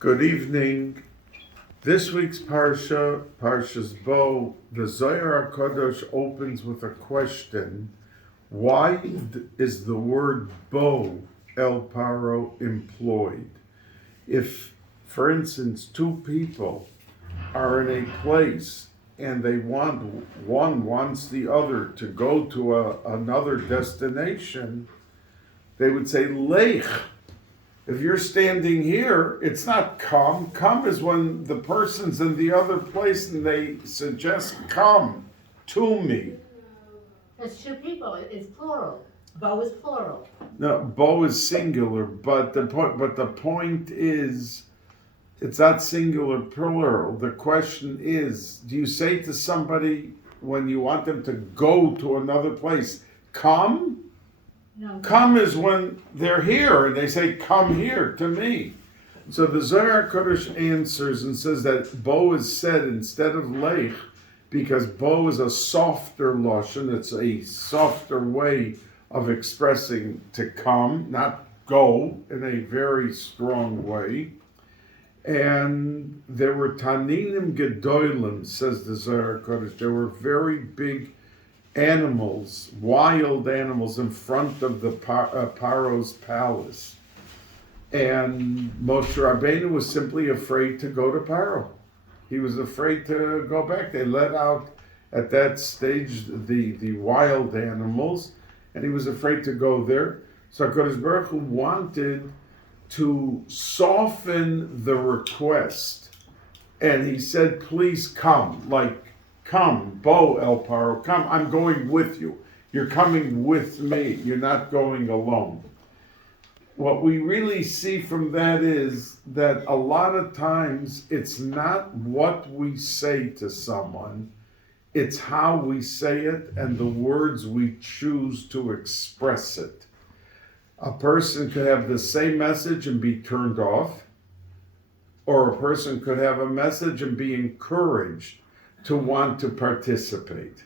Good evening. This week's Parsha, Parshas Bo, the Zohar HaKadosh opens with a question. Why is the word Bo, El Paro, employed? If, for instance, two people are in a place and one wants the other to go to another destination, they would say, Lech. If you're standing here, it's not come. Come is when the person's in the other place and they suggest come to me. It's two people. It's plural. Bo is plural. No, Bo is singular, but the point is, it's not singular, plural. The question is, do you say to somebody when you want them to go to another place, come? No. Come is when they're here and they say, come here to me. So the Zohar HaKadosh answers and says that Bo is said instead of Lech because Bo is a softer lashon. It's a softer way of expressing to come, not go, in a very strong way. And there were Taninim Gedolim, says the Zohar HaKadosh. There were very big animals, wild animals in front of the Paro's palace. And Moshe Rabbeinu was simply afraid to go to Paro. He was afraid to go back. They let out, at that stage, the wild animals, and he was afraid to go there. So HaKadosh Baruch Hu wanted to soften the request. And he said, please come, like, come, Bo El Paro, come, I'm going with you. You're coming with me. You're not going alone. What we really see from that is that a lot of times it's not what we say to someone, it's how we say it and the words we choose to express it. A person could have the same message and be turned off, or a person could have a message and be encouraged to want to participate.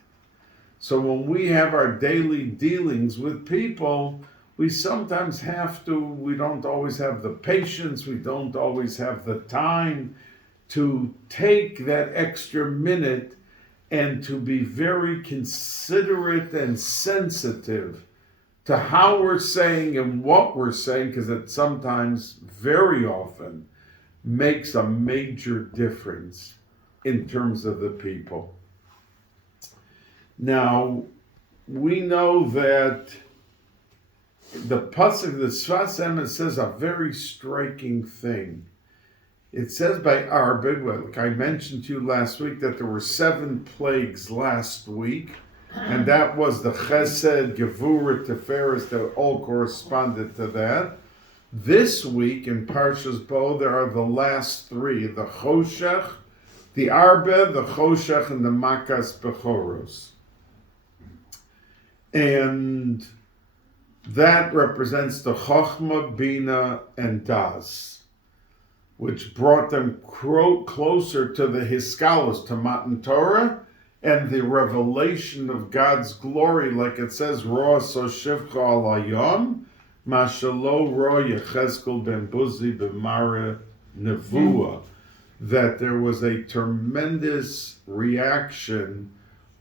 So when we have our daily dealings with people, we sometimes we don't always have the patience, we don't always have the time to take that extra minute and to be very considerate and sensitive to how we're saying and what we're saying, because it sometimes, very often, makes a major difference in terms of the people. Now, we know that the pasuk, the Sfas Emes, says a very striking thing. It says by Arbig, like I mentioned to you last week, that there were 7 plagues last week, and that was the Chesed, Gevurah, Teferes, that all corresponded to that. This week in Parshas Bo, there are the last 3, the Choshech, the Arbe, the Choshech, and the Makas Bechoros. And that represents the Chochmah, Bina, and Das, which brought them closer to the Hiskalos, to Matan Torah, and the revelation of God's glory, like it says, Roa Soshivcha al Hayom, Mashalo Roa Yechezkel ben Buzi b'Mara Nevuah. That there was a tremendous reaction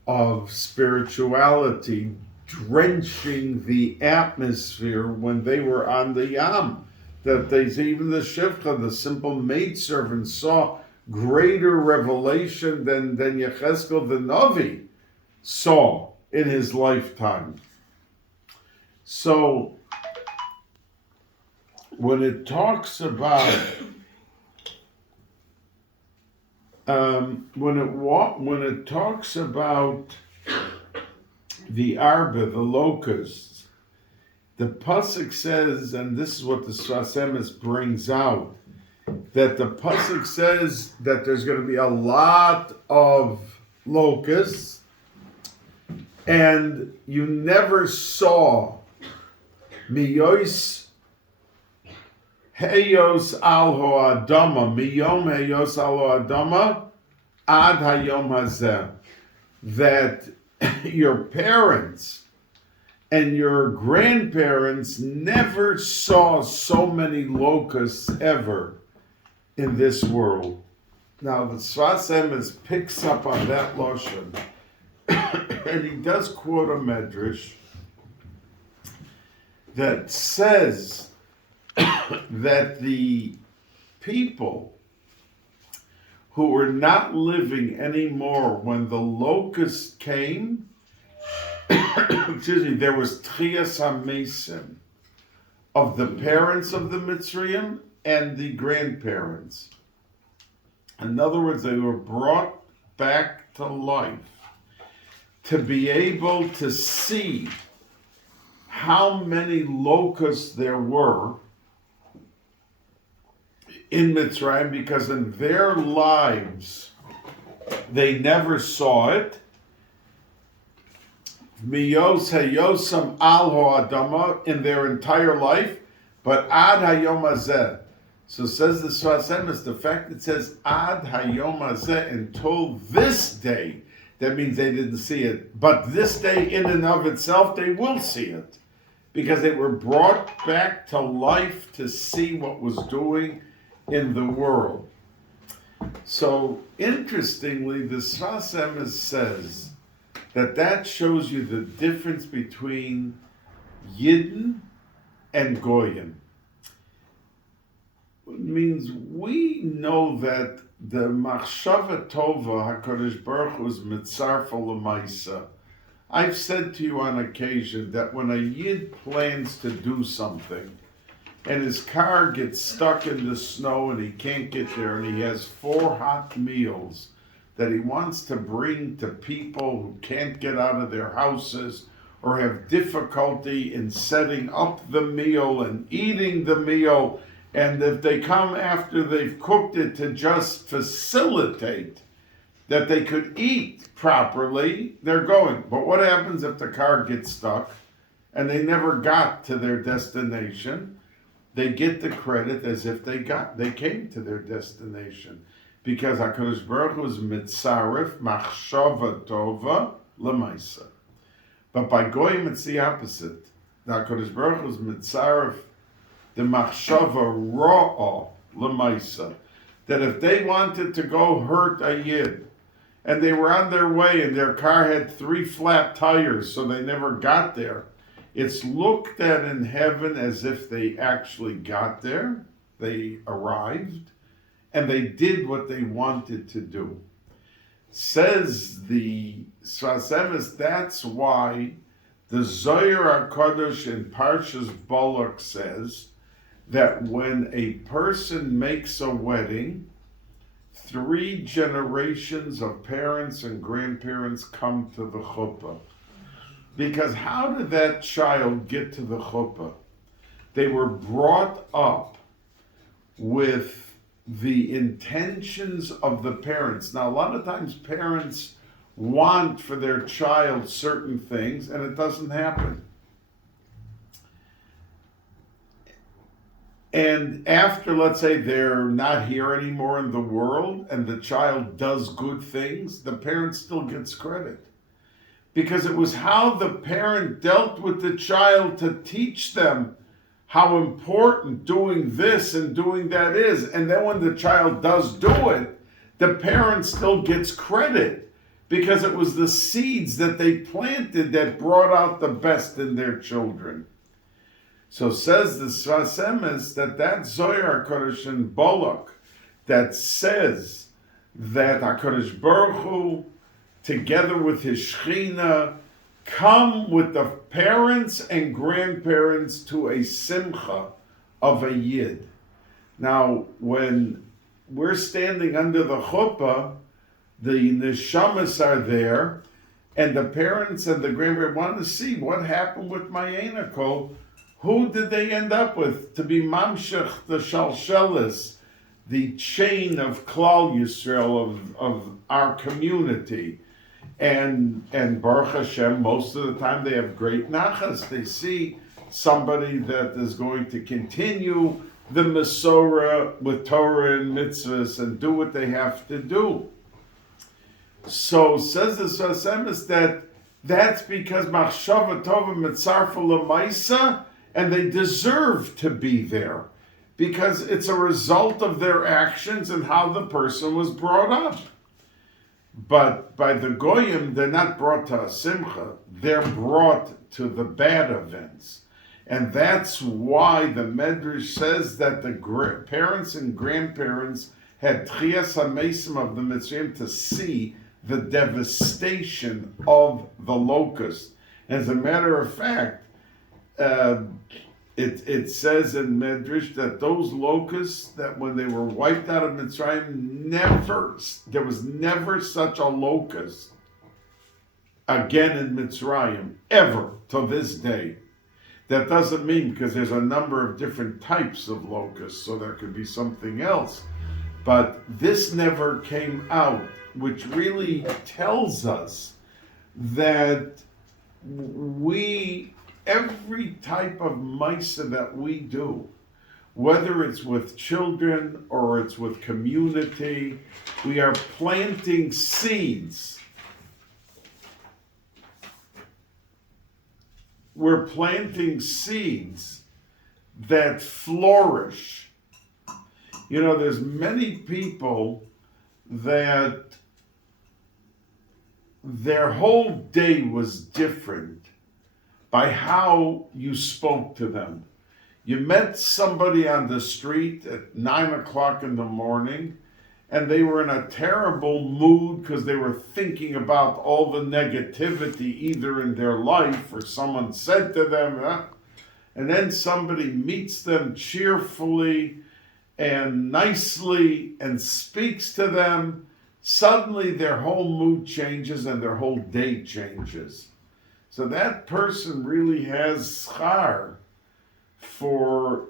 of spirituality drenching the atmosphere when they were on the Yam. That even the Shifcha, the simple maidservant, saw greater revelation than Yechezkel the Navi saw in his lifetime. So, when it talks about when it talks about the arba, the locusts, the pasuk says, and this is what the Sfas Emes brings out, that the pasuk says that there's going to be a lot of locusts, and you never saw miyos Heyos al ho'adama, miyom heyos al ho'adama, ad hayom hazeh. That your parents and your grandparents never saw so many locusts ever in this world. Now the Sfas Emes picks up on that Lashon, and he does quote a medrash that says that the people who were not living anymore when the locust came, excuse me, there was Tchias HaMesim of the parents of the Mitzrayim and the grandparents. In other words, they were brought back to life to be able to see how many locusts there were in Mitzrayim, because in their lives they never saw it. Miyos hayosam al ho'adama, in their entire life, but ad hayom hazeh. So says the Sfas Emes, the fact it says ad hayom hazeh, until this day, that means they didn't see it. But this day in and of itself, they will see it, because they were brought back to life to see what was doing in the world. So interestingly, the Sfas Emes says that shows you the difference between Yidden and Goyim. It means we know that the Machshava Tova HaKadosh Baruch Hu is mitzarfa l'maisa. I've said to you on occasion that when a Yid plans to do something and his car gets stuck in the snow and he can't get there, and he has 4 hot meals that he wants to bring to people who can't get out of their houses or have difficulty in setting up the meal and eating the meal, and if they come after they've cooked it to just facilitate that they could eat properly, they're going. But what happens if the car gets stuck and they never got to their destination? They get the credit as if they came to their destination, because HaKadosh Baruch Hu is mitzaref machshava tova l'maisa. But by Goyim it's the opposite. The HaKadosh Baruch Hu is mitzaref the machshava ra'ah l'maisa. That if they wanted to go hurt a Yid, and they were on their way and their car had 3 flat tires, so they never got there, it's looked at in heaven as if they actually got there, they arrived, and they did what they wanted to do. Says the Sfas Emes, that's why the Zohar HaKadosh in Parshas Balak says that when a person makes a wedding, 3 generations of parents and grandparents come to the chuppah. Because how did that child get to the chuppah? They were brought up with the intentions of the parents. Now, a lot of times parents want for their child certain things, and it doesn't happen. And after, let's say, they're not here anymore in the world, and the child does good things, the parent still gets credit. Because it was how the parent dealt with the child to teach them how important doing this and doing that is. And then when the child does do it, the parent still gets credit, because it was the seeds that they planted that brought out the best in their children. So says the Sfas Emes that Zohar HaKadosh in Balak that says that HaKadosh Baruch Hu, together with his Shechina, come with the parents and grandparents to a simcha of a Yid. Now, when we're standing under the chuppah, the neshamas are there, and the parents and the grandparents want to see what happened with my Einako. Who did they end up with to be mamshech the shalshelis, the chain of Klal Yisrael, of our community? And Baruch Hashem, most of the time they have great nachas. They see somebody that is going to continue the Masorah with Torah and mitzvahs and do what they have to do. So says the Sfas Emes that's because Machshava Tova Mitzarfa L'Maisa, and they deserve to be there. because it's a result of their actions and how the person was brought up. But by the Goyim, they're not brought to a simcha, they're brought to the bad events. And that's why the Medrash says that the parents and grandparents had Tchias HaMesim of the Mitzrayim to see the devastation of the locust. As a matter of fact, it says in Medrash that those locusts, that when they were wiped out of Mitzrayim, there was never such a locust again in Mitzrayim, ever, to this day. That doesn't mean, because there's a number of different types of locusts, so there could be something else. But this never came out, which really tells us that every type of Maisa that we do, whether it's with children or it's with community, we are planting seeds. We're planting seeds that flourish. You know, there's many people that their whole day was different by how you spoke to them. You met somebody on the street at 9 o'clock in the morning, and they were in a terrible mood because they were thinking about all the negativity either in their life or someone said to them, and then somebody meets them cheerfully and nicely and speaks to them. Suddenly their whole mood changes and their whole day changes. So that person really has schar for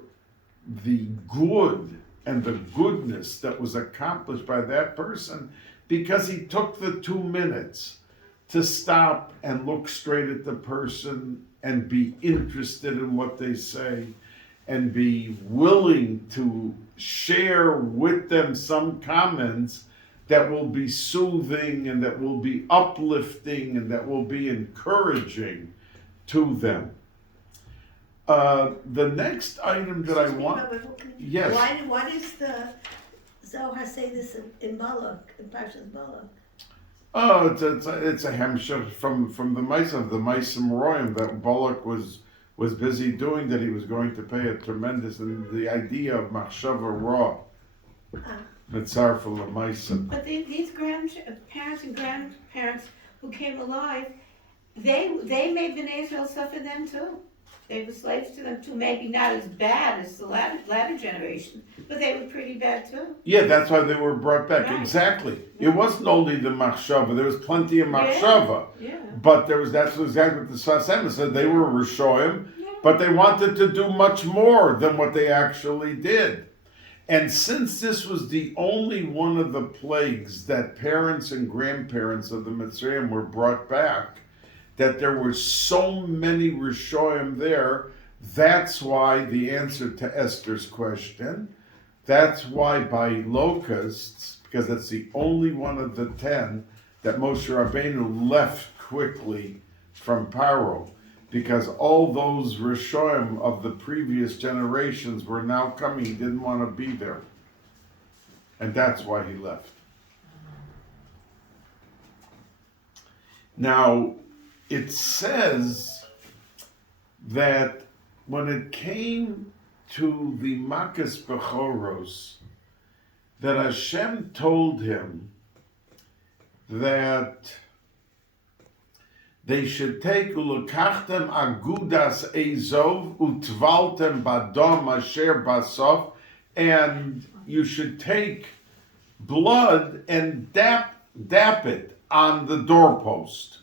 the good and the goodness that was accomplished by that person, because he took the 2 minutes to stop and look straight at the person and be interested in what they say and be willing to share with them some comments that will be soothing and that will be uplifting and that will be encouraging to them. The next item that I want... Yes. Why does the Zohar say this in Balak, in Parshas Balak? Oh, it's a hemshech from the Maisim Royim that Balak was busy doing, that he was going to pay a tremendous, and the idea of machshava ra, mitzar for the Maisim. But these grandparents and grandparents who came alive, they made Bnei Israel suffer them too. They were slaves to them too, maybe not as bad as the latter generation, but they were pretty bad too. Yeah, that's why they were brought back. Right. Exactly. It wasn't only the machshava. There was plenty of machshava. Yeah. But that's exactly what the Sasem said. They were Rishoyim, but they wanted to do much more than what they actually did. And since this was the only one of the plagues that parents and grandparents of the Mitzrayim were brought back, that there were so many Rishoyim there, that's why the answer to Esther's question, that's why by locusts, because that's the only one of the 10 that Moshe Rabbeinu left quickly from Paro, because all those Rishoyim of the previous generations were now coming, he didn't want to be there. And that's why he left. Now, it says that when it came to the Makas Bechoros, that Hashem told him that they should take ulekachtem agudas ezov utvaltem badom asher basof, and you should take blood and dap it on the doorpost.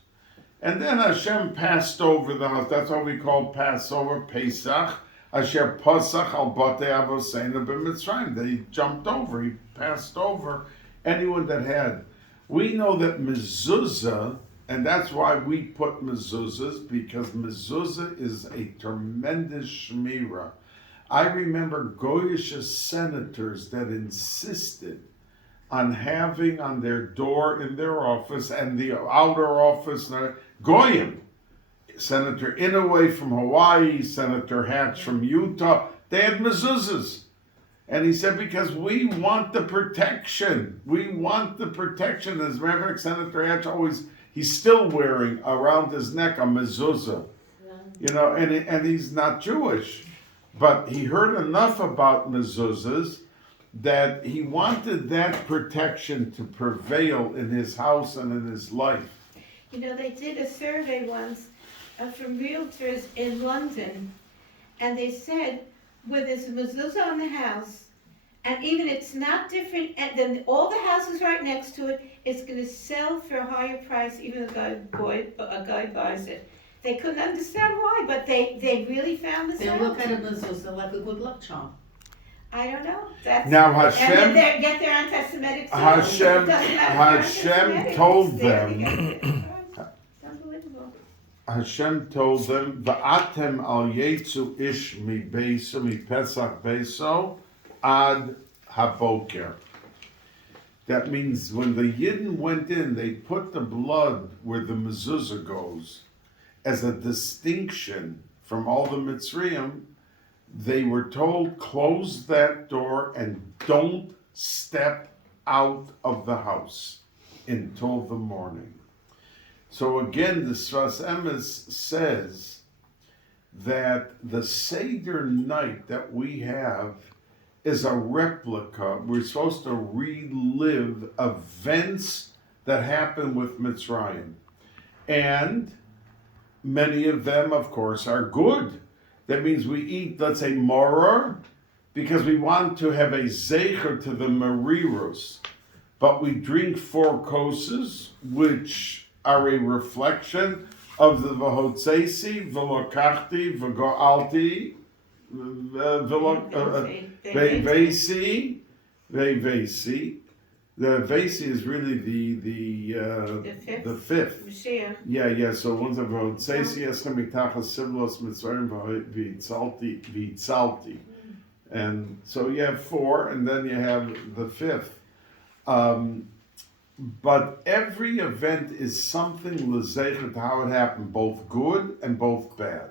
And then Hashem passed over the house. That's what we call Passover, Pesach. Asher Pasach al Batei Avoseinu b'Mitzrayim. They jumped over. He passed over anyone that had. We know that mezuzah, and that's why we put mezuzahs, because mezuzah is a tremendous shmira. I remember Goyish senators that insisted on having on their door in their office and the outer office, Goyim, Senator Inouye from Hawaii, Senator Hatch from Utah, they had mezuzahs. And he said, because we want the protection. We want the protection. As a matter of fact, Senator Hatch he's still wearing around his neck a mezuzah. And he's not Jewish. But he heard enough about mezuzahs that he wanted that protection to prevail in his house and in his life. They did a survey once from realtors in London, and they said, where there's a mezuzah on the house, and even it's not different, and then all the houses right next to it, it's going to sell for a higher price, even if a guy buys it. They couldn't understand why, but they really found this out. They look at a mezuzah like a good luck charm. I don't know. That's, now Hashem, and then get their anti-Semitic too. Hashem told them. Unbelievable. Hashem told them, "Va'atem al yetzu ish mi beiso mi pesach beiso ad haboker." That means when the Yidden went in, they put the blood where the mezuzah goes as a distinction from all the Mitzrayim. They were told, close that door and don't step out of the house until the morning. So again, the Sfas Emes says that the Seder night that we have is a replica. We're supposed to relive events that happened with Mitzrayim. And many of them, of course, are good. That means we eat, let's say, maror, because we want to have a zecher to the marirus. But we drink 4 koses, which are a reflection of the v'hotzesi, v'lokachti, v'go'alti, v'vesi. The vesi is really the fifth. Mashiach. Yeah. So one's a v'hotzesi eschem mitachas sivlos mitzvayim v'itzalti. And so you have 4, and then you have the 5th. But every event is something l'zecher to how it happened, both good and both bad.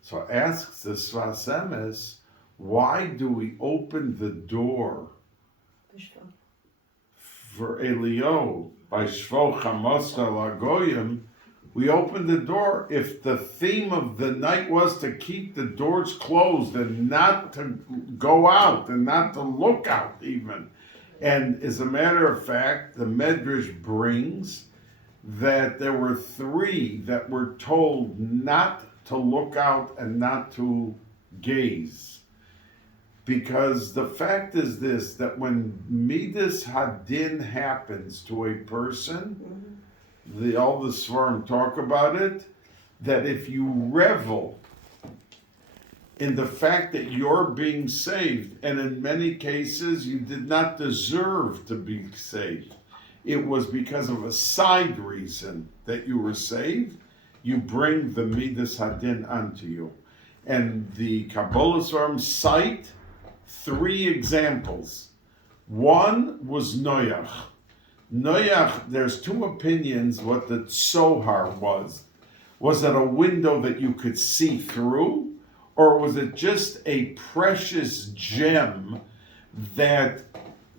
So asks the Sfas Emes, why do we open the door for Elio by Shvo Chamosta Lagoyim? We opened the door if the theme of the night was to keep the doors closed and not to go out and not to look out even. And as a matter of fact, the Medrash brings that there were 3 that were told not to look out and not to gaze. Because the fact is this, that when Midas Hadin happens to a person, all the Svarim talk about it, that if you revel in the fact that you're being saved, and in many cases you did not deserve to be saved, it was because of a side reason that you were saved, you bring the Midas Hadin onto you. And the Kabbalah Svarim cite 3 examples. One was Noach. Noach, there's 2 opinions what the Tzohar was. Was it a window that you could see through? Or was it just a precious gem that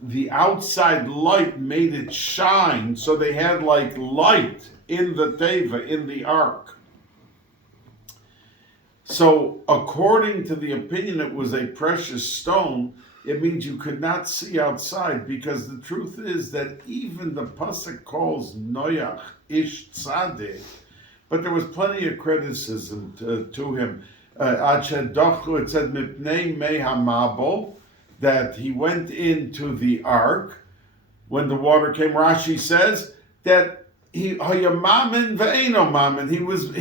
the outside light made it shine, so they had like light in the Teva, in the ark? So according to the opinion it was a precious stone, it means you could not see outside, because the truth is that even the Pasuk calls Noach Ish Tzaddik, but there was plenty of criticism to him. It said Mipnei Mei HaMabel, that he went into the ark when the water came. Rashi says that he Hayamamin Ve'eno Mamin, he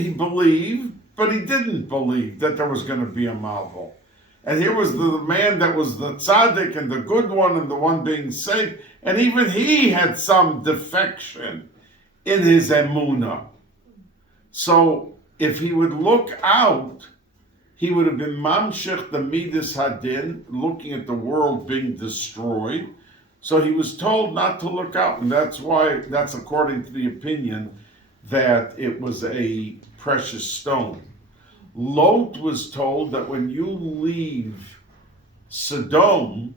believed, but he didn't believe that there was going to be a Mabel. And here was the man that was the tzaddik and the good one and the one being saved, and even he had some defection in his emunah. So if he would look out, he would have been mamshech the Midas Hadin, looking at the world being destroyed. So he was told not to look out, and that's according to the opinion that it was a precious stone. Lot was told that when you leave Sodom,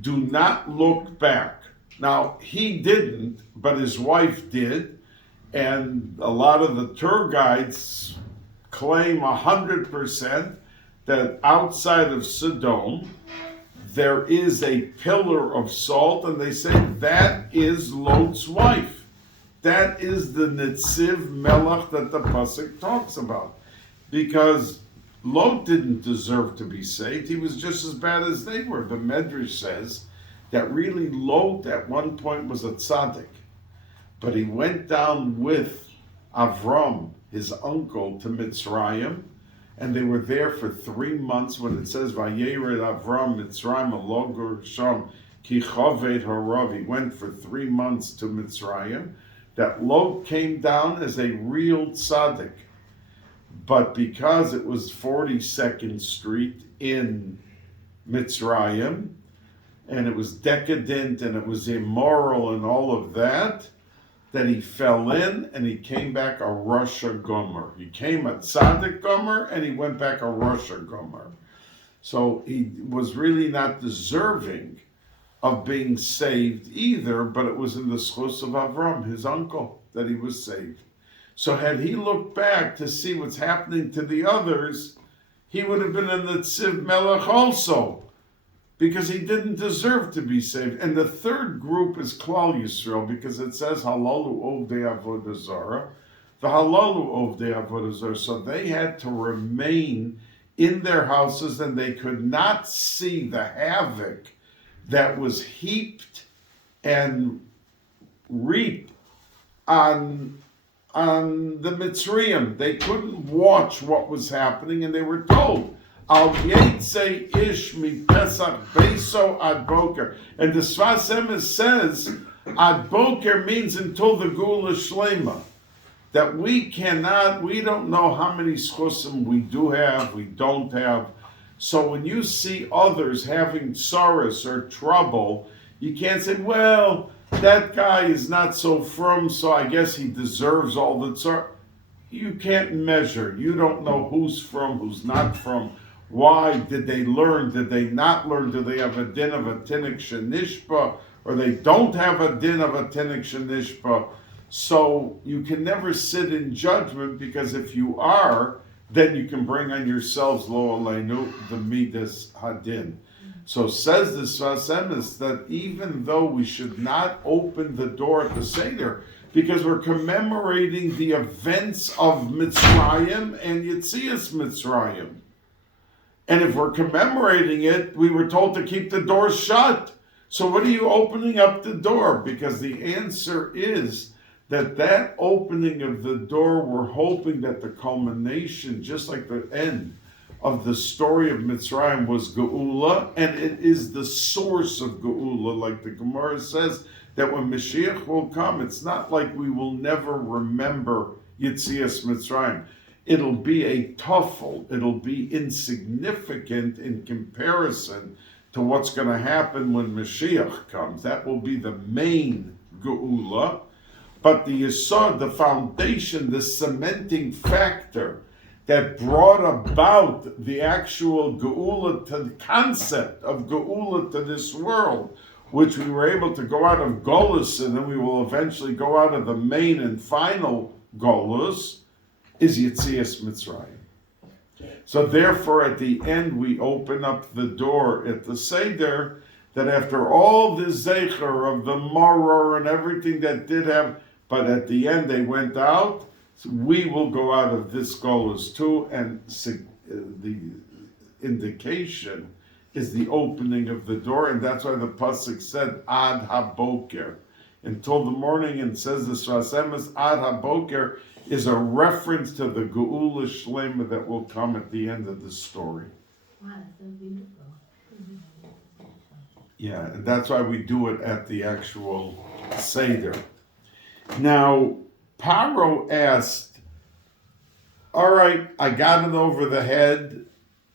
do not look back. Now, he didn't, but his wife did, and a lot of the tour guides claim 100% that outside of Sodom, there is a pillar of salt, and they say that is Lot's wife. That is the Netziv Melech that the Pasuk talks about. Because Lot didn't deserve to be saved. He was just as bad as they were. The Medrash says that really Lot at one point was a tzaddik. But he went down with Avram, his uncle, to Mitzrayim, and they were there for 3 months. When it says Vayered Avram Mitzrayim Alogur Sham Ki Chaved Harav, he went for 3 months to Mitzrayim. That Lot came down as a real tzaddik, but because it was 42nd Street in Mitzrayim, and it was decadent and it was immoral and all of that, that he fell in and he came back a Rasha Gomer. He came a Tzaddik Gomer and he went back a Rasha Gomer. So he was really not deserving of being saved either, but it was in the schus of Avram, his uncle, that he was saved. So had he looked back to see what's happening to the others, he would have been in the Tziv Melech also, because he didn't deserve to be saved. And the third group is Klal Yisrael, because it says Halalu Ovdei Avodah Zarah, the Halalu Ovdei Avodah Zarah. So they had to remain in their houses, and they could not see the havoc that was heaped and reaped on the Mitzrayim. They couldn't watch what was happening, and they were told, Al Yetze Ish Mi Pesach Beiso Ad Boker. And the Sfas Emes says, Ad Boker means until the Gula Shlema. That we don't know how many schusim we do have, we don't have. So when you see others having sorrows or trouble, you can't say, well, that guy is not so frum, so I guess he deserves all the sorrow. You can't measure. You don't know who's from, who's not from. Why did they learn? Did they not learn? Do they have a din of a tinnik shenishpa? Or they don't have a din of a tinnik shenishpa? So you can never sit in judgment, because if you are, then you can bring on yourselves lo aleinu the midas hadin. So says the Sfas Emes that even though we should not open the door at the Seder, because we're commemorating the events of Mitzrayim and Yetzias Mitzrayim. And if we're commemorating it, we were told to keep the door shut. So what are you opening up the door? Because the answer is that opening of the door, we're hoping that the culmination, just like the end of the story of Mitzrayim, was Geula, and it is the source of Geula, like the Gemara says, that when Mashiach will come, it's not like we will never remember Yetzias Mitzrayim. It'll be a tuffle, it'll be insignificant in comparison to what's going to happen when Mashiach comes. That will be the main Geula. But the Yesod, the foundation, the cementing factor that brought about the actual Geula, to the concept of Geula to this world, which we were able to go out of Golus, and then we will eventually go out of the main and final Golus, is Yetzias Mitzrayim. So therefore, at the end, we open up the door at the Seder, that after all this Zecher of the Maror and everything that did happen, but at the end they went out, so we will go out of this Golus too, and the indication is the opening of the door, and that's why the Pasuk said, Ad HaBoker, until the morning, and says the Sfas Emes, Ad HaBoker is a reference to the Geula Shlema that will come at the end of the story. Wow, that's so beautiful. Yeah, and that's why we do it at the actual Seder. Now, Paro asked, all right, I got it over the head.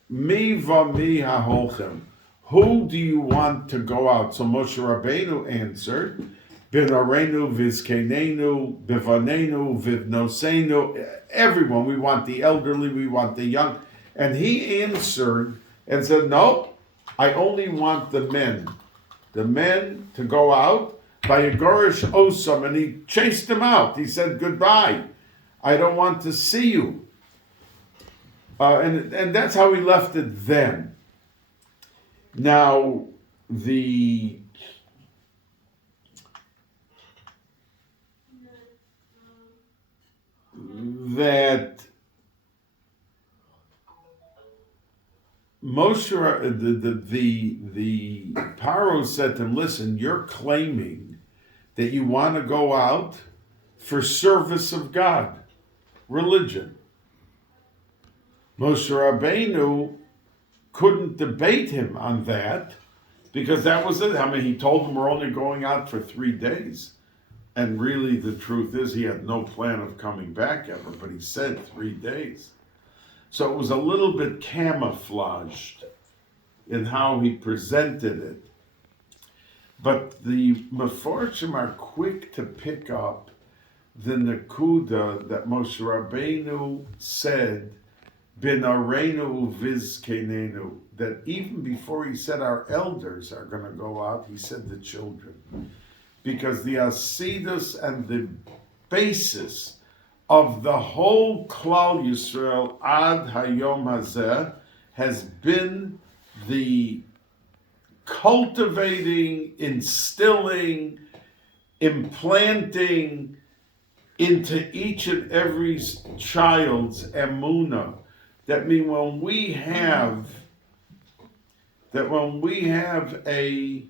Mi v'mi haholchem. Who do you want to go out? So Moshe Rabbeinu answered, B'narenu v'zkenenu, b'vanenu v'vnosenu. Everyone, we want the elderly, we want the young. And he answered and said, no, I only want the men. the men to go out by a Gorish Osam, and he chased them out. He said, goodbye. I don't want to see you. And that's how he left it then. Now, that Moshe, the Paro said to him, listen, you're claiming that you want to go out for service of God, religion. Moshe Rabbeinu couldn't debate him on that because that was it. I mean, he told him we're only going out for 3 days. And really the truth is he had no plan of coming back ever, but he said 3 days. So it was a little bit camouflaged in how he presented it. But the Meforshim are quick to pick up the Nakuda that Moshe Rabbeinu said, B'narenu vizkenenu, that even before he said our elders are going to go out, he said the children. Because the asidus and the basis of the whole Klal Yisrael ad hayom hazeh has been the cultivating, instilling, implanting into each and every child's emunah. That means when we have a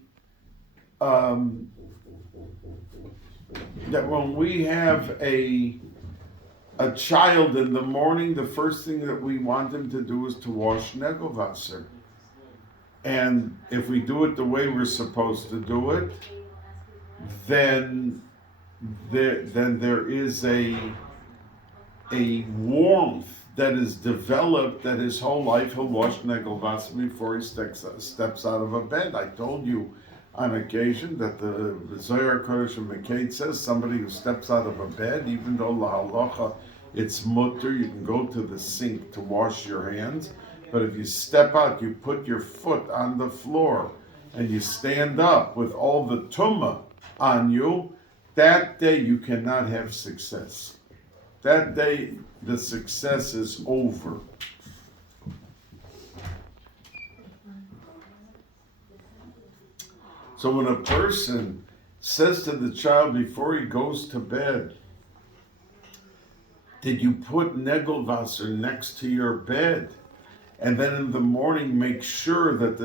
child in the morning, the first thing that we want him to do is to wash negelwasser. And if we do it the way we're supposed to do it, then there is a warmth that is developed that his whole life he'll wash negelwasser before he steps out of a bed. I told you on occasion that the Zohar Kodesh and Mekade says somebody who steps out of a bed, even though la halacha it's mutter, you can go to the sink to wash your hands, but if you step out, you put your foot on the floor and you stand up with all the tumah on you, that day you cannot have success. That day the success is over. So when a person says to the child before he goes to bed, did you put negelwasser next to your bed? And then in the morning make sure that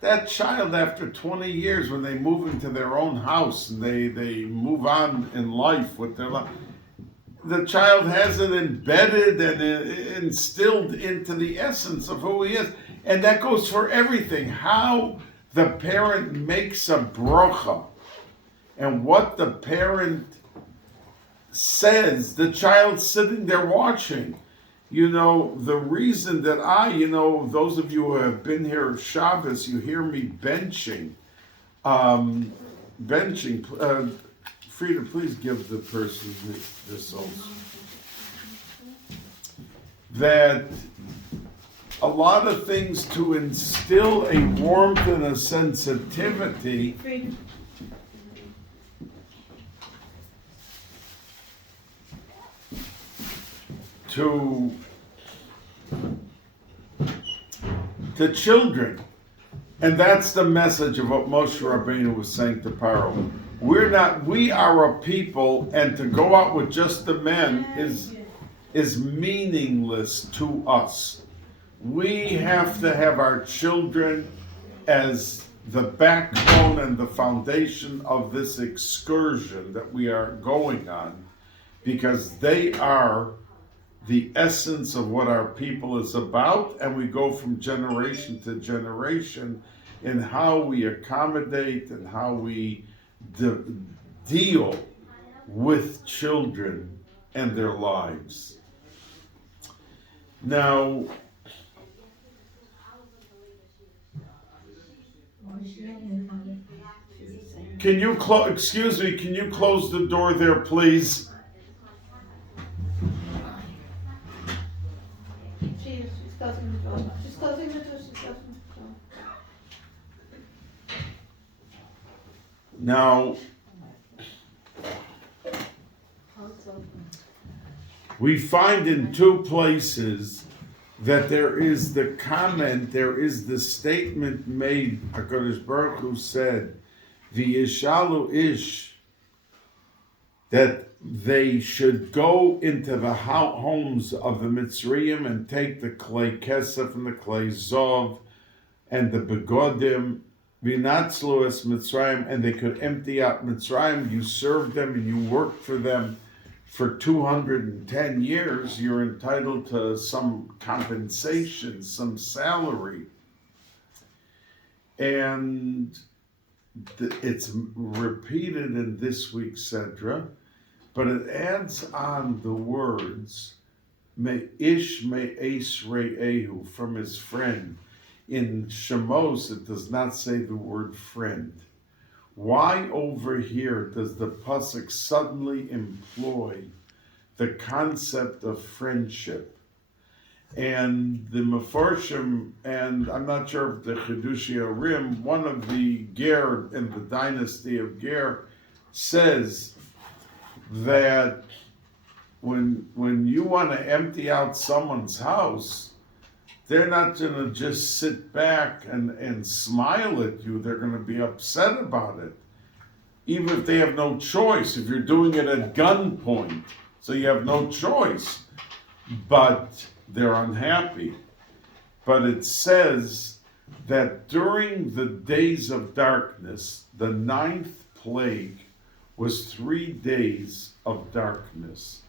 that child after 20 years, when they move into their own house and they move on in life with their life, the child has it embedded and instilled into the essence of who he is. And that goes for everything. How the parent makes a bracha and what the parent says, the child sitting there watching. You know, the reason that those of you who have been here Shabbos, you hear me benching. Frida, please give the person this also. That a lot of things to instill a warmth and a sensitivity to children. And that's the message of what Moshe Rabbeinu was saying to Paro. We are a people, and to go out with just the men is meaningless to us. We have to have our children as the backbone and the foundation of this excursion that we are going on, because they are the essence of what our people is about, and we go from generation to generation in how we accommodate and how we deal with children and their lives. Now, can you close the door there, please? She's closing the door. She's closing the door. She's closing the door. Now, we find in two places that there is the comment, there is the statement made, HaKadosh Baruch Hu said, V'yishalu ish, that they should go into the homes of the Mitzrayim and take the clay kesef and the clay zov and the begodim, v'natzlu es Mitzrayim, and they could empty out Mitzrayim. You served them and you worked for them for 210 years. You're entitled to some compensation, some salary. And it's repeated in this week's Sedra, but it adds on the words, me ish me es re'ehu, from his friend. In Shemos, it does not say the word friend. Why over here does the pasuk suddenly employ the concept of friendship? And the Mefarshim, and I'm not sure if the Chidushei Arim, one of the Ger in the dynasty of Ger, says that when you want to empty out someone's house, they're not going to just sit back and smile at you. They're going to be upset about it. Even if they have no choice, if you're doing it at gunpoint, so you have no choice. But they're unhappy. But it says that during the days of darkness, the 9th plague was 3 days of darkness.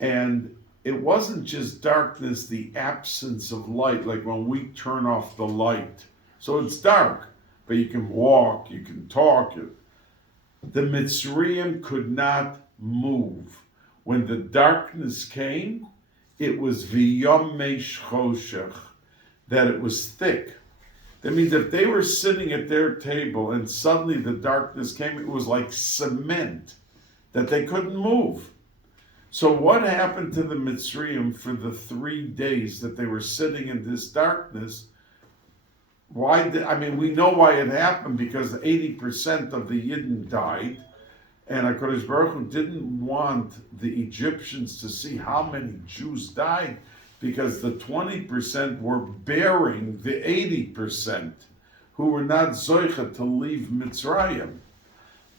And it wasn't just darkness, the absence of light, like when we turn off the light. So it's dark, but you can walk, you can talk. The Mitzrayim could not move. When the darkness came, it was v'yomesh choshech, that it was thick. That means if they were sitting at their table and suddenly the darkness came, it was like cement, that they couldn't move. So what happened to the Mitzrayim for the 3 days that they were sitting in this darkness? We know why it happened, because 80% of the Yidden died, and HaKadosh Baruch Hu didn't want the Egyptians to see how many Jews died, because the 20% were bearing the 80% who were not zoicha to leave Mitzrayim.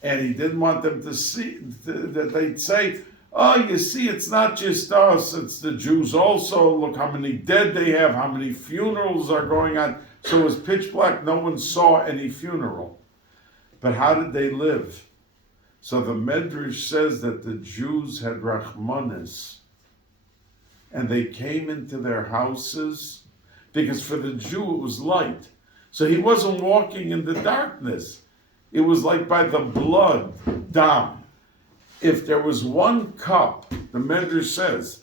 And he didn't want them to see, that they'd say, oh, you see, it's not just us, it's the Jews also. Look how many dead they have, how many funerals are going on. So it was pitch black, no one saw any funeral. But how did they live? So the Medrash says that the Jews had Rachmanis, and they came into their houses, because for the Jew it was light. So he wasn't walking in the darkness. It was like by the blood, dam. If there was one cup, the Medrash says,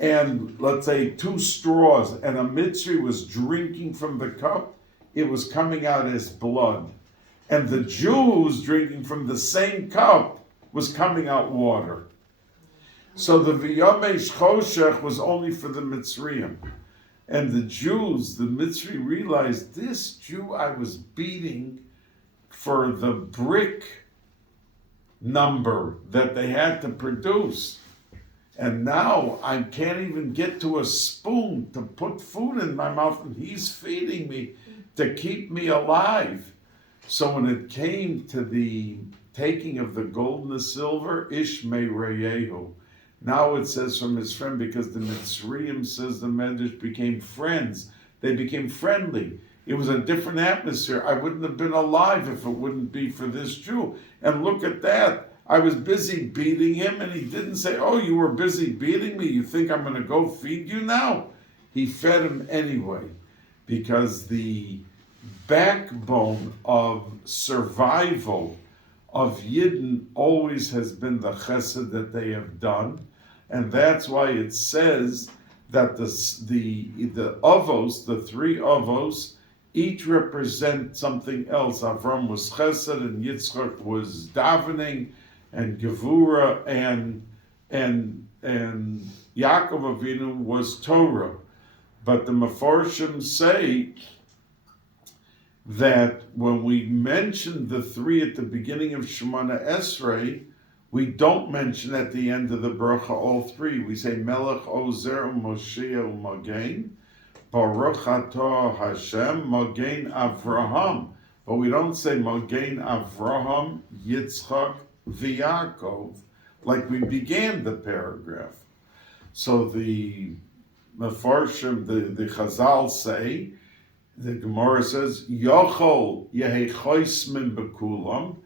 and let's say 2 straws, and a Mitzri was drinking from the cup, it was coming out as blood. And the Jews drinking from the same cup was coming out water. So the V'yomesh Choshech was only for the Mitzrayim. And the Jews, the Mitzri, realized this Jew I was beating for the brick number that they had to produce. And now I can't even get to a spoon to put food in my mouth, and he's feeding me to keep me alive. So when it came to the taking of the gold and the silver, Ish me reyehu. Now it says from his friend, because the Mitzrayim, says the Medrash, became friends. They became friendly. It was a different atmosphere. I wouldn't have been alive if it wouldn't be for this Jew. And look at that. I was busy beating him, and he didn't say, oh, you were busy beating me. You think I'm going to go feed you now? He fed him anyway, because the backbone of survival of Yidden always has been the chesed that they have done. And that's why it says that the avos, the 3 avos, each represent something else. Avram was chesed, and Yitzchak was davening, and Gevura, and Yaakov Avinu was Torah. But the Mefarshim say that when we mention the three at the beginning of Shemona Esrei, we don't mention at the end of the bracha all three. We say Melech Ozer Moshe U'Magen, Baruch Atah Hashem Magen Avraham. But we don't say Magen Avraham, Yitzchak, V'Yaakov, like we began the paragraph. So the Mefarshim, the Chazal say, the Gemara says, Yochol Yehei Choismin Bekulam,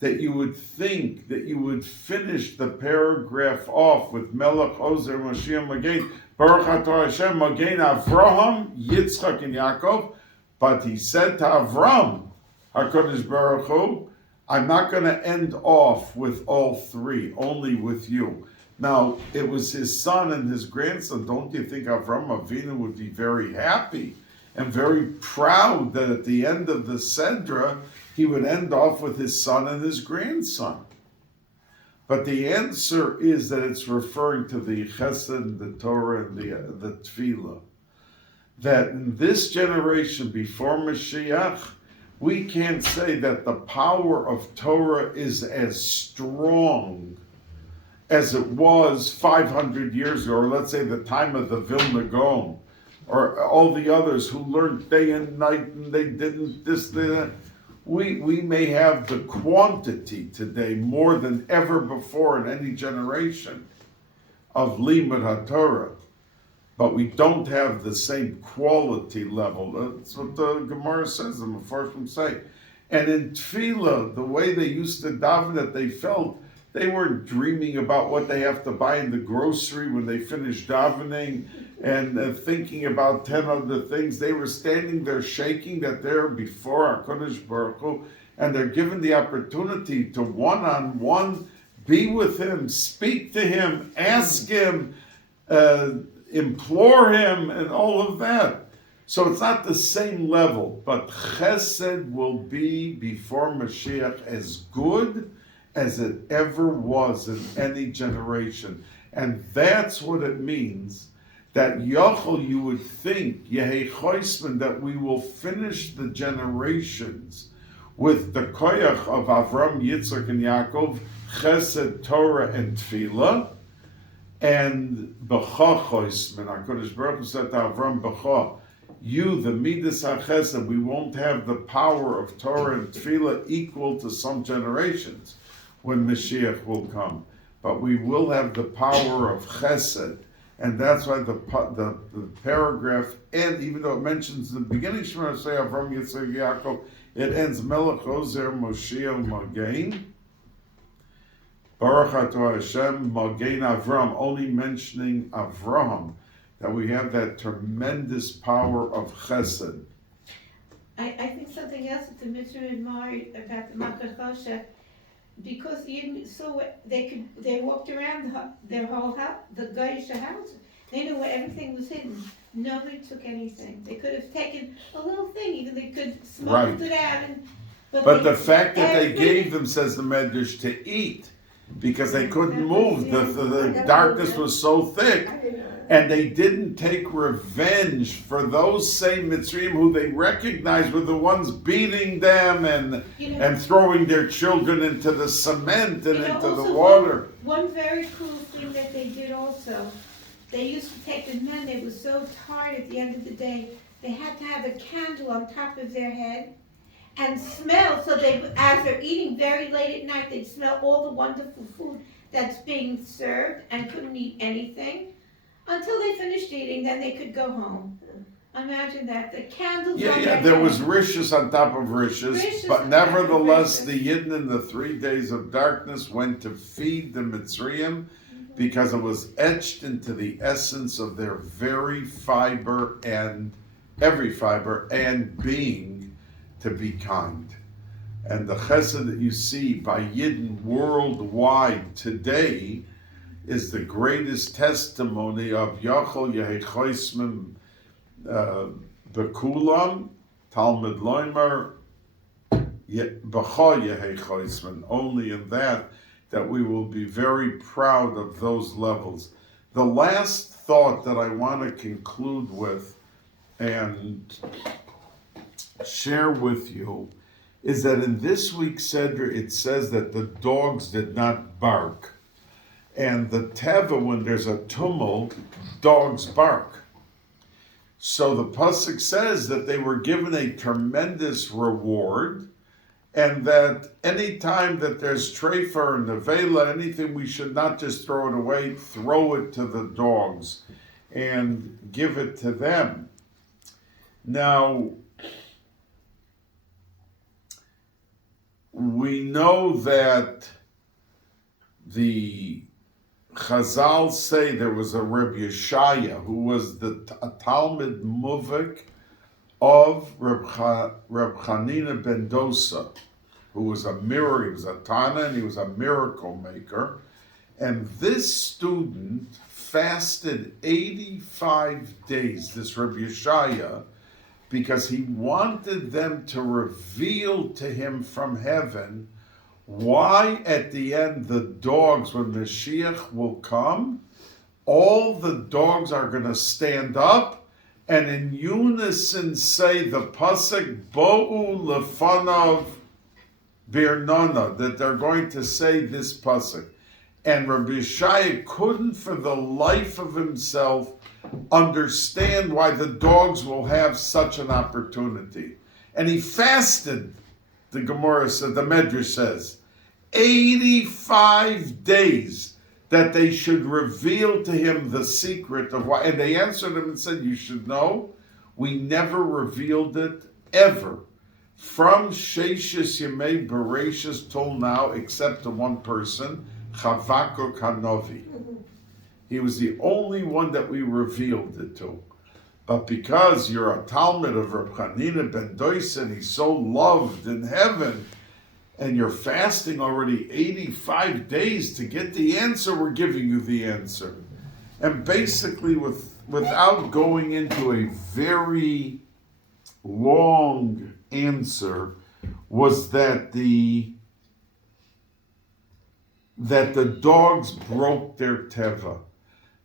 that you would think that you would finish the paragraph off with Melech Ozer Moshe Magen, Baruch Atah Hashem Magen Avraham, Yitzchak, and Yaakov. But he said to Avram, HaKadosh Baruch Hu, I'm not going to end off with all three, only with you. Now, it was his son and his grandson. Don't you think Avram Avinu would be very happy and very proud that at the end of the Sedra, he would end off with his son and his grandson? But the answer is that it's referring to the Chesed, the Torah, and the Tefillah. That in this generation before Mashiach, we can't say that the power of Torah is as strong as it was 500 years ago, or let's say the time of the Vilna Gaon, or all the others who learned day and night and they didn't this, that. We may have the quantity today more than ever before in any generation of Limud HaTorah, but we don't have the same quality level. That's what the Gemara says, the Mefarshim say. And in Tefillah, the way they used to daven, that they felt they weren't dreaming about what they have to buy in the grocery when they finish davening and thinking about 10 other things. They were standing there shaking that they're before HaKadosh Baruch Hu, and they're given the opportunity to one-on-one be with Him, speak to Him, ask Him, implore Him, and all of that. So it's not the same level, but Chesed will be before Mashiach as good as it ever was in any generation. And that's what it means, that Yochel, you would think, Yehei Choisman, that we will finish the generations with the koyach of Avram, Yitzchak, and Yaakov, Chesed, Torah, and Tefillah, and B'cha Choisman. HaKadosh Baruch Hu said to Avram, B'cha, you, the Midas HaChesed, we won't have the power of Torah and Tefillah equal to some generations when Mashiach will come. But we will have the power of Chesed. And that's why the paragraph, and even though it mentions the beginning, Shema say Avram Yitzchak Yaakov, it ends Melech Ozer Moshe Magen, Baruch Atah Hashem Magen Avram, only mentioning Avram, that we have that tremendous power of Chesed. I think something else that the Mitzvah admired about the Makachosha, because they walked around their whole house, the Goyish house. They knew where everything was hidden. Nobody took anything. They could have taken a little thing, even they could smuggled it out. But the fact that they gave them, says the Medrash, to eat, because they couldn't move. The darkness was so thick. And they didn't take revenge for those same Mitzrayim who they recognized were the ones beating them and throwing their children into the cement and into the water. One very cool thing that they did also, they used to take the men, they were so tired at the end of the day, they had to have a candle on top of their head and smell, so as they're eating very late at night, they'd smell all the wonderful food that's being served and couldn't eat anything. Until they finished eating, then they could go home. Imagine that. The candles on their there head. was rishis on top of rishis, but nevertheless, the Yidden in the 3 days of darkness went to feed the Mitzrayim because it was etched into the essence of their very fiber and every fiber and being to be kind. And the chesed that you see by Yidden worldwide today is the greatest testimony of Yachol Yehei Choisman Bekulam, Talmud Loimer, B'cha Yehei Choisman, only in that we will be very proud of those levels. The last thought that I want to conclude with, and share with you is that in this week's Seder, it says that the dogs did not bark. And the Teva, when there's a tumult, dogs bark. So the Pasuk says that they were given a tremendous reward, and that any time that there's treifa or nevela, anything, we should not just throw it away, throw it to the dogs and give it to them. Now, we know that the Chazal say there was a Rabbi Yeshaya who was a Talmud Muvik of Reb Chanina ben Dosa, who was a mirror, he was a Tana, and he was a miracle maker. And this student fasted 85 days, this Rabbi Yeshaya, because he wanted them to reveal to him from heaven why at the end the dogs, when Mashiach will come, all the dogs are going to stand up and in unison say the pasuk Bo'u lefanav birnana, that they're going to say this pasuk. And Rabbi Yeshaya couldn't for the life of himself understand why the dogs will have such an opportunity. And he fasted, the Gemara said, the Medrash says, 85 days that they should reveal to him the secret of why. And they answered him and said, you should know, we never revealed it ever. From Sheshis Yemei Bereshis till now, except to one person, Chavakuk Hanovi. He was the only one that we revealed it to. But because you're a Talmud of Reb Chanina ben Dosa, and he's so loved in heaven, and you're fasting already 85 days to get the answer, we're giving you the answer. And basically, without going into a very long answer, was that the dogs broke their teva.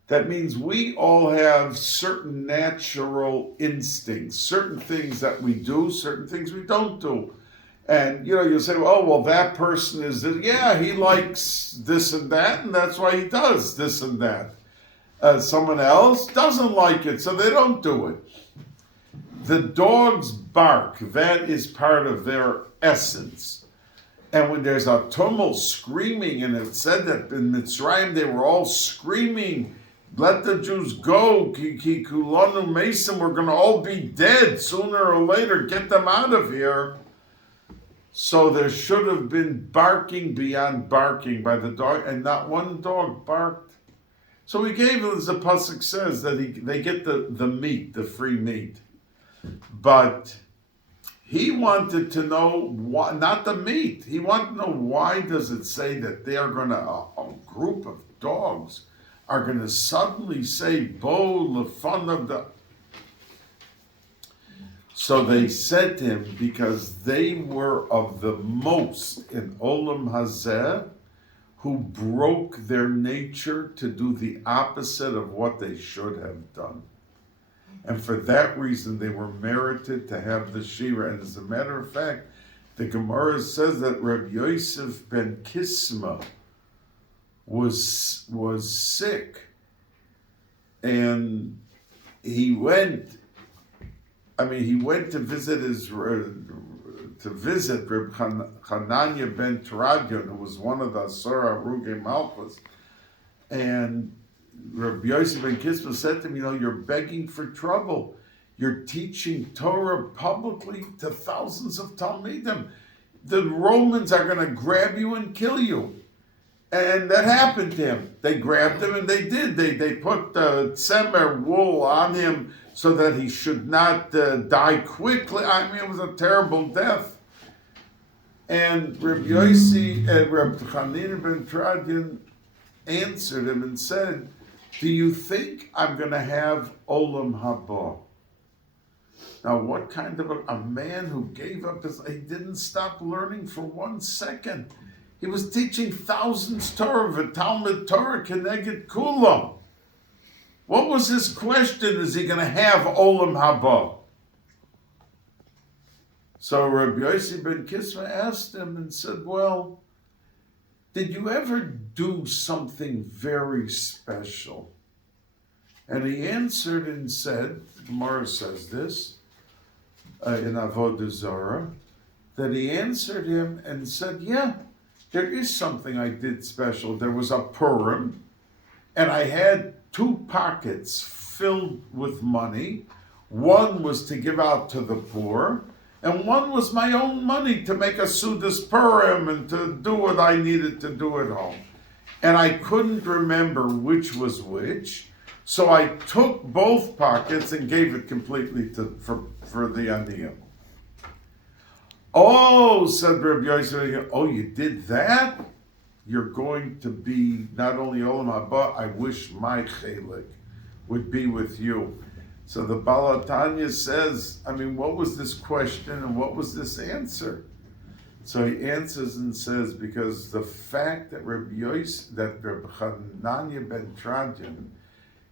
That means we all have certain natural instincts, certain things that we do, certain things we don't do. And, you'll say, oh, well, that person is, yeah, he likes this and that, and that's why he does this and that. Someone else doesn't like it, so they don't do it. The dogs bark. That is part of their essence. And when there's a tumult, screaming, and it said that in Mitzrayim they were all screaming, let the Jews go, ki kulanu mesim, we're going to all be dead sooner or later, get them out of here. So there should have been barking beyond barking by the dog, and not one dog barked. So we gave them, as the pasuk says, that they get the meat, the free meat. But he wanted to know why, not the meat. He wanted to know, why does it say that they are going to, a group of dogs are going to suddenly say, Bo lefan of the. So they said to him, because they were of the most in Olam Hazeh, who broke their nature to do the opposite of what they should have done. And for that reason, they were merited to have the Shira. And as a matter of fact, the Gemara says that Rabbi Yosef ben Kisma was sick. And he went to visit Reb Hanania ben Teradion, who was one of the Asura Ruge Malchus. And Rabbi Yosef ben Kisma said to him, you're begging for trouble. You're teaching Torah publicly to thousands of Talmidim. The Romans are going to grab you and kill you. And that happened to him. They grabbed him, and they did. They put tzemer, wool, on him so that he should not die quickly. It was a terrible death. And Rabbi Yossi and Rabbi Chanina ben Teradion answered him and said, do you think I'm going to have Olam Haba? Now, what kind of a man who gave up he didn't stop learning for 1 second. He was teaching thousands Torah, Talmud Torah, Keneged Kulam. What was his question? Is he going to have Olam Haba? So Rabbi Yossi ben Kisma asked him and said, well, did you ever do something very special? And he answered and said, Gemara says this, in Avodah Zarah, that he answered him and said, yeah, there is something I did special. There was a Purim, and I had 2 pockets filled with money. One was to give out to the poor, and one was my own money to make a Sudas Purim and to do what I needed to do at home. And I couldn't remember which was which, so I took both pockets and gave it completely for the Aniyim. Oh, said Rabbi Yosef, oh, you did that? You're going to be not only Olam Haba, I wish my chelik would be with you. So the Balatanya says, I mean, what was this question and what was this answer? So he answers and says, because the fact that Rabbi Hanania ben Tradian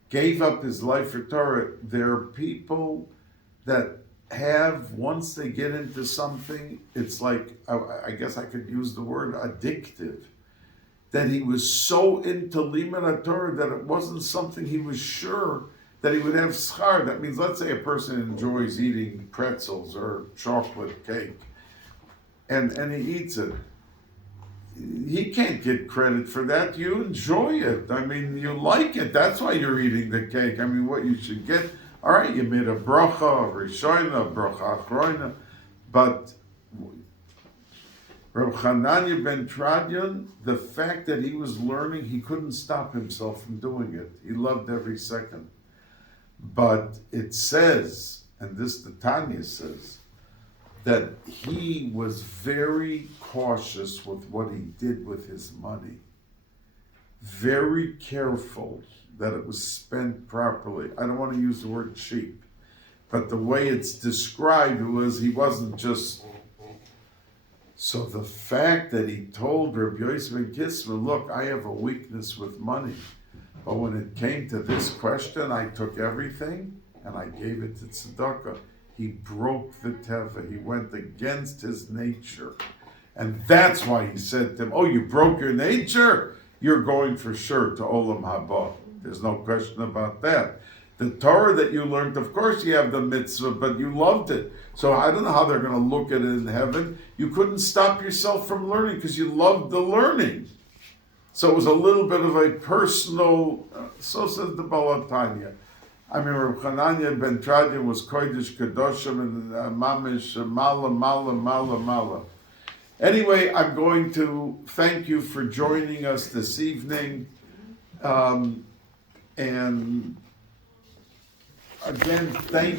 gave up his life for Torah, there are people that have, once they get into something, it's like, I guess I could use the word addictive, that he was so into Limud Torah that it wasn't something he was sure that he would have schar. That means, let's say a person enjoys eating pretzels or chocolate cake, and he eats it. He can't get credit for that. You enjoy it. I mean, you like it. That's why you're eating the cake. I mean, what you should get, all right, you made a bracha, a rishoina, a bracha achroina, but Reb Hanania ben Tradian, the fact that he was learning, he couldn't stop himself from doing it. He loved every second. But it says, and this the Tanya says, that he was very cautious with what he did with his money. Very careful that it was spent properly. I don't want to use the word cheap, but the way it's described was he wasn't just... So the fact that he told Rabbi Yosef ben Kisma, look, I have a weakness with money, but when it came to this question, I took everything and I gave it to tzedakah. He broke the teva. He went against his nature. And that's why he said to him, oh, you broke your nature? You're going for sure to Olam Haba. There's no question about that. The Torah that you learned, of course you have the mitzvah, but you loved it. So I don't know how they're going to look at it in heaven. You couldn't stop yourself from learning because you loved the learning. So it was a little bit of a personal, so says the Balatanya. I mean, Reb Hanania ben Tradian was Kodesh Kedoshim and Mamish Mala. Anyway, I'm going to thank you for joining us this evening. And again, thank